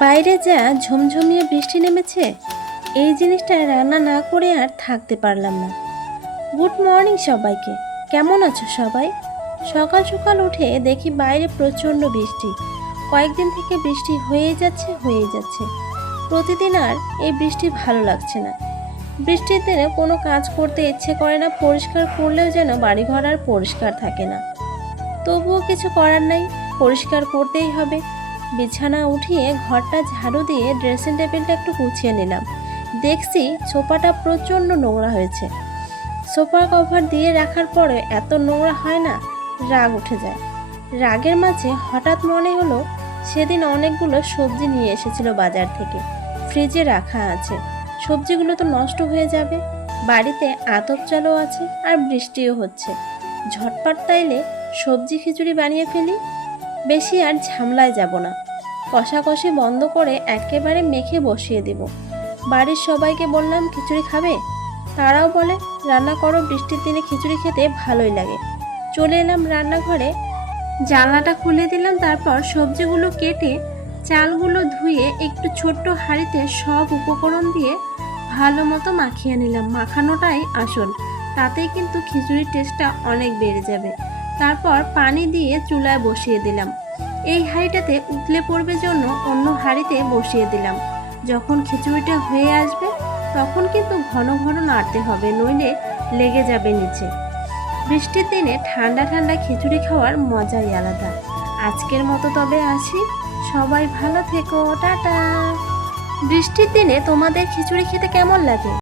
বাইরে যা ঝমঝমিয়ে বৃষ্টি নেমেছে, এই জিনিসটা রান্না না করে আর থাকতে পারলাম না। গুড মর্নিং সবাইকে। কেমন আছো সবাই? সকাল সকাল উঠে দেখি বাইরে প্রচণ্ড বৃষ্টি। কয়েকদিন থেকে বৃষ্টি হয়েই যাচ্ছে। প্রতিদিন আর এই বৃষ্টি ভালো লাগছে না। বৃষ্টির দিনে কোনো কাজ করতে ইচ্ছে করে না, পরিষ্কার করলেও যেন বাড়িঘর আর পরিষ্কার থাকে না। তবুও কিছু করার নাই, পরিষ্কার করতেই হবে। বিছানা উঠিয়ে ঘরটা ঝাড়ু দিয়ে ড্রেসিং টেবিলটা একটু গুছিয়ে নিলাম। দেখছি সোফাটা প্রচণ্ড নোংরা হয়েছে। সোফা কভার দিয়ে রাখার পরে এত নোংরা হয় না, রাগ উঠে যায়। রাগের মাঝে হঠাৎ মনে হলো সেদিন অনেকগুলো সবজি নিয়ে এসেছিল বাজার থেকে, ফ্রিজে রাখা আছে। সবজিগুলো তো নষ্ট হয়ে যাবে। বাড়িতে আতপ চালও আছে আর বৃষ্টিও হচ্ছে। ঝটপট তাইলে সবজি খিচুড়ি বানিয়ে ফেলি। বেশি আর ঝামেলায় যাব না। কষাকষি বন্ধ করে একেবারে মেখে বসিয়ে দেব। বাড়ির সবাইকে বললাম খিচুড়ি খাবে, তারাও বলে রান্না করো, বৃষ্টির দিনে খিচুড়ি খেতে ভালোই লাগে। চলে এলাম রান্নাঘরে, জানলাটা খুলে দিলাম। তারপর সবজিগুলো কেটে চালগুলো ধুয়ে একটু ছোট্ট হাঁড়িতে সব উপকরণ দিয়ে ভালো মতো মাখিয়ে নিলাম। মাখানোটাই আসল, তাতেই কিন্তু খিচুড়ির টেস্টটা অনেক বেড়ে যাবে। তারপর পানি দিয়ে চুলায় বসিয়ে দিলাম। এই হাঁড়িটাতে উতলে পড়বে জন্য অন্য হাঁড়িতে বসিয়ে দিলাম। যখন খিচুড়িটা হয়ে আসবে তখন কিন্তু ঘন ঘন নাড়তে হবে, নইলে লেগে যাবে নিচে। বৃষ্টির দিনে ঠান্ডা ঠান্ডা খিচুড়ি খাওয়ার মজাই আলাদা। আজকের মতো তবে আসি, সবাই ভালো থেকো, টাটা। বৃষ্টির দিনে তোমাদের খিচুড়ি খেতে কেমন লাগে?